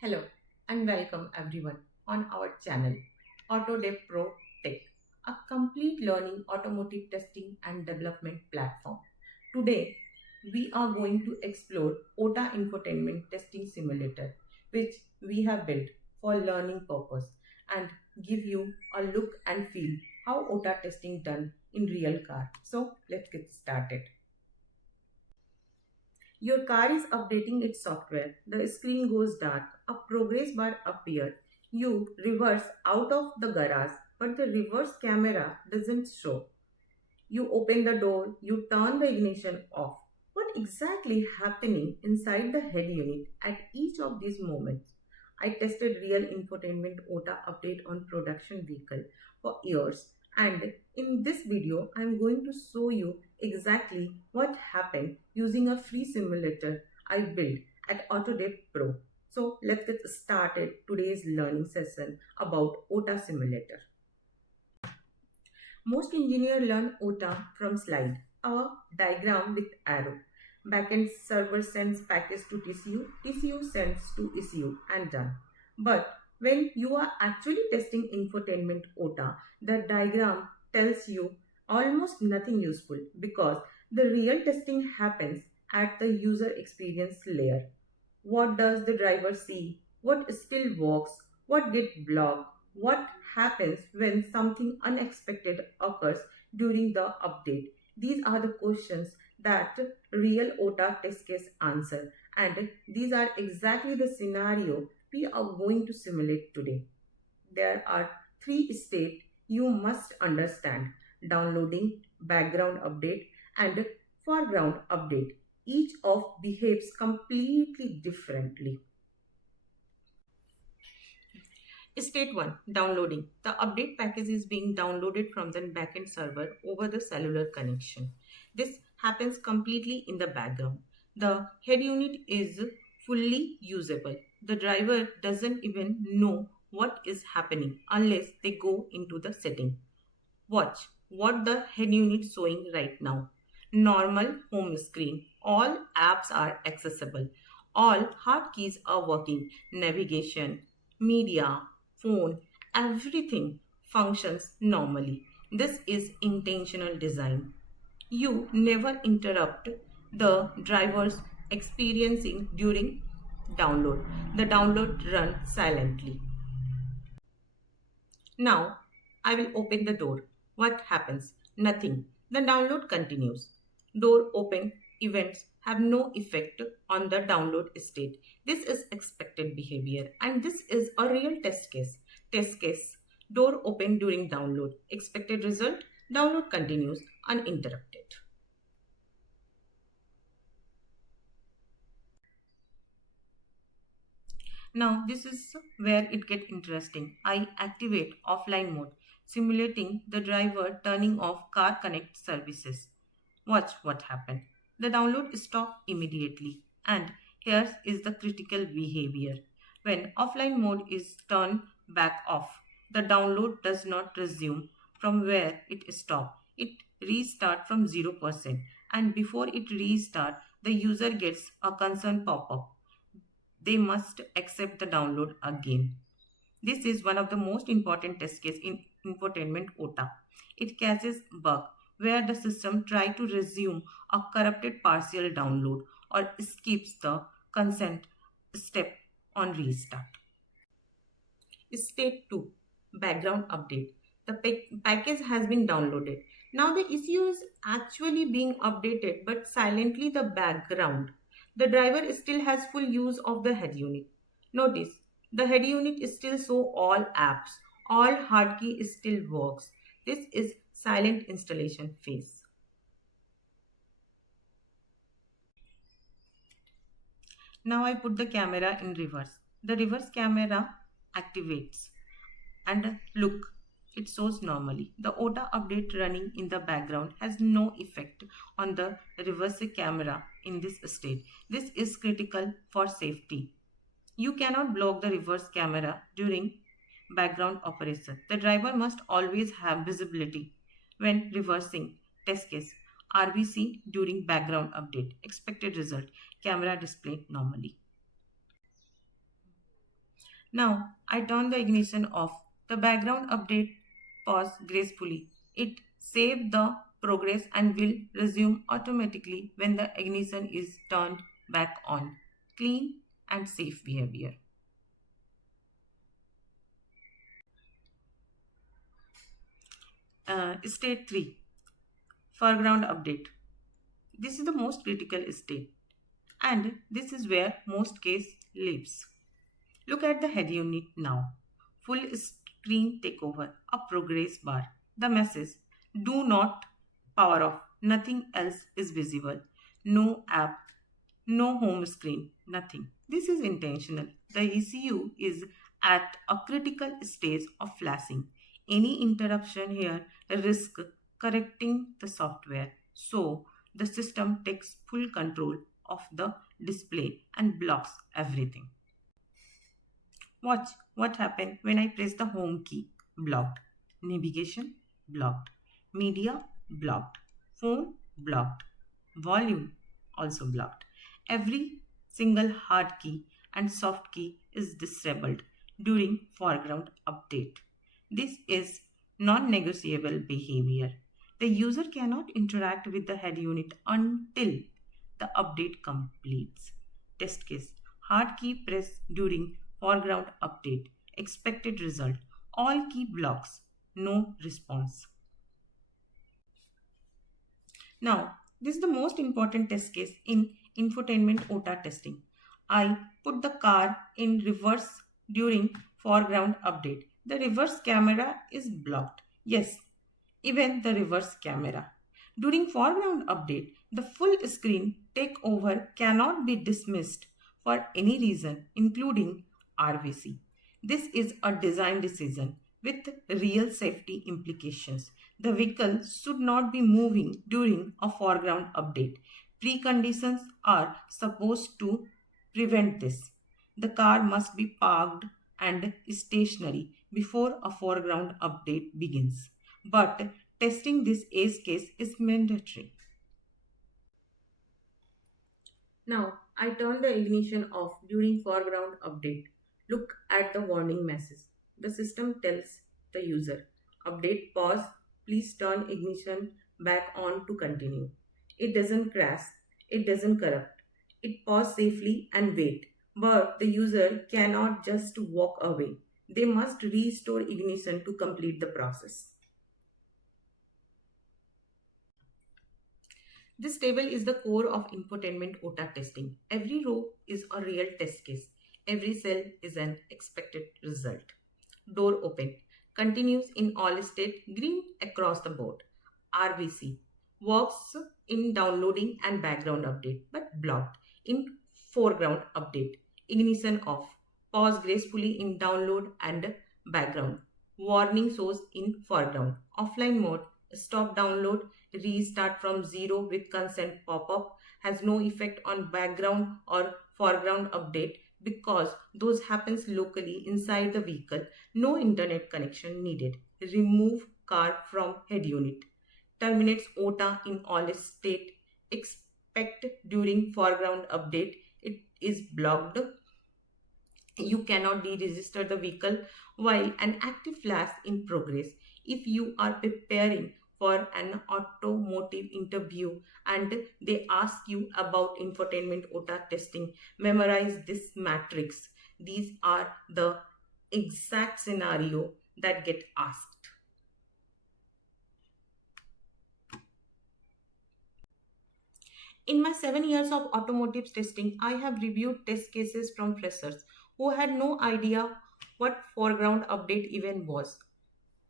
Hello and welcome everyone on our channel AutoDevPro Tech, a complete learning automotive testing and development platform. Today we are going to explore OTA Infotainment Testing Simulator, which we have built for learning purpose and give you a look and feel how OTA testing done in real car. So let's get started. Your car is updating its software. The screen goes dark. A progress bar appears. You reverse out of the garage, but the reverse camera doesn't show. You open the door. You turn the ignition off. What exactly happening inside the head unit at each of these moments? I tested real infotainment OTA update on production vehicle for years, and in this video I am going to show you exactly what happened using a free simulator I built at AutoDevPro. So let's get started today's learning session about OTA simulator. Most engineers learn OTA from slide, a diagram with arrow. Backend server sends package to TCU, TCU sends to ECU and done. But when you are actually testing infotainment OTA, the diagram tells you almost nothing useful because the real testing happens at the user experience layer. What does the driver see? What still works? What gets blocked? What happens when something unexpected occurs during the update? These are the questions that real OTA test case answer, and these are exactly the scenario we are going to simulate today. There are three states you must understand: downloading, background update, and foreground update. Each of behaves completely differently. State 1, downloading. The update package is being downloaded from the backend server over the cellular connection. This happens completely in the background. The head unit is fully usable. The driver doesn't even know what is happening unless they go into the setting. Watch what the head unit is showing right now. Normal home screen. All apps are accessible. All hotkeys are working. Navigation, media, phone, everything functions normally. This is intentional design. You never interrupt the driver's experiencing during download. The download runs silently. Now I will open the door. What happens? Nothing. The download continues. Door open events have no effect on the download state. This is expected behavior and this is a real test case. Test case. Door open during download. Expected result. Download continues uninterrupted. Now this is where it gets interesting. I activate offline mode, simulating the driver turning off car connect services. Watch what happened. The download stopped immediately, and here is the critical behavior. When offline mode is turned back off, the download does not resume from where it stopped. It restarts from 0%, and before it restarts, the user gets a concern pop-up. They must accept the download again. This is one of the most important test cases in infotainment OTA. It catches bug where the system tries to resume a corrupted partial download or skips the consent step on restart. State 2, background update. The package has been downloaded. Now the issue is actually being updated, but silently the background. The driver still has full use of the head unit. Notice, the head unit is still show all apps. All hardkey still works. This is silent installation phase. Now I put the camera in reverse. The reverse camera activates. And look, it shows normally. The OTA update running in the background has no effect on the reverse camera in this state. This is critical for safety. You cannot block the reverse camera during background operation. The driver must always have visibility when reversing. Test case RBC during background update. Expected result camera display normally. Now I turn the ignition off. The background update pause gracefully. It saves the progress and will resume automatically when the ignition is turned back on. Clean and safe behavior. State 3, Foreground update. This is the most critical state, and this is where most case lives. Look at the head unit now. Full screen takeover, a progress bar. The message, do not power off. Nothing else is visible. No app, no home screen, nothing. This is intentional. The ECU is at a critical stage of flashing. Any interruption here risk correcting the software. So the system takes full control of the display and blocks everything. Watch what happened when I press the home key. Blocked. Navigation blocked. Media blocked. Phone blocked. Volume also blocked. Every single hard key and soft key is disabled during foreground update. This is non-negotiable behavior. The user cannot interact with the head unit until the update completes. Test case. Hard key press during foreground update. Expected result. All key blocks. No response. Now, this is the most important test case in infotainment OTA testing. I put the car in reverse during foreground update. The reverse camera is blocked. Yes, even the reverse camera. During foreground update, the full screen takeover cannot be dismissed for any reason, including RVC. This is a design decision with real safety implications. The vehicle should not be moving during a foreground update. Preconditions are supposed to prevent this. The car must be parked and stationary before a foreground update begins. But testing this edge case is mandatory. Now, I turn the ignition off during foreground update. Look at the warning message. The system tells the user, update pause, please turn ignition back on to continue. It doesn't crash, it doesn't corrupt. It pause safely and wait. But the user cannot just walk away. They must restore ignition to complete the process. This table is the core of infotainment OTA testing. Every row is a real test case. Every cell is an expected result. Door open. Continues in all state, green across the board. RVC. Works in downloading and background update, but blocked in foreground update. Ignition off. Pause gracefully in download and background. Warning shows in foreground. Offline mode. Stop download, restart from zero with consent pop-up, has no effect on background or foreground update because those happens locally inside the vehicle. No internet connection needed. Remove car from head unit. Terminates OTA in all state. Expect during foreground update it is blocked. You cannot deregister the vehicle while an active flash in progress. If you are preparing for an automotive interview and they ask you about infotainment OTA testing, memorize this matrix. These are the exact scenario that get asked. In my 7 years of automotive testing, I have reviewed test cases from freshers who had no idea what foreground update even was.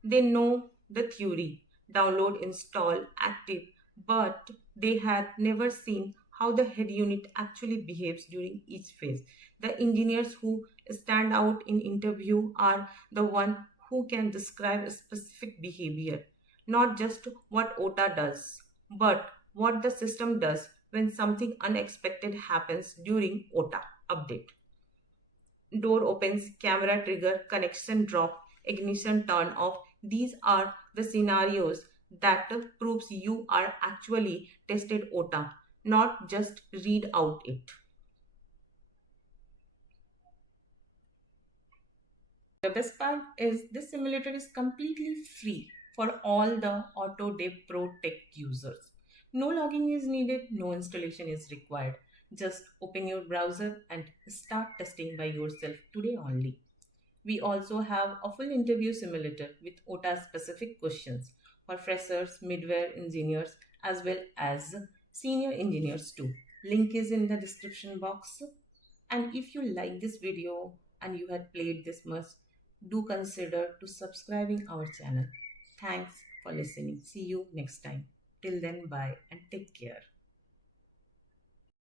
They know the theory, download, install, active, but they had never seen how the head unit actually behaves during each phase. The engineers who stand out in interview are the one who can describe a specific behavior, not just what OTA does, but what the system does when something unexpected happens during OTA update. Door opens, camera trigger, connection drop, ignition turn off. These are the scenarios that proves you are actually tested OTA, not just read out it. The best part is this simulator is completely free for all the AutoDevPro tech users. No logging is needed, no installation is required. Just open your browser and start testing by yourself today only. We also have a full interview simulator with OTA specific questions for freshers, midware engineers, as well as senior engineers too. Link is in the description box. And if you like this video and you had played this much, do consider to subscribing our channel. Thanks for listening. See you next time. Till then, bye and take care.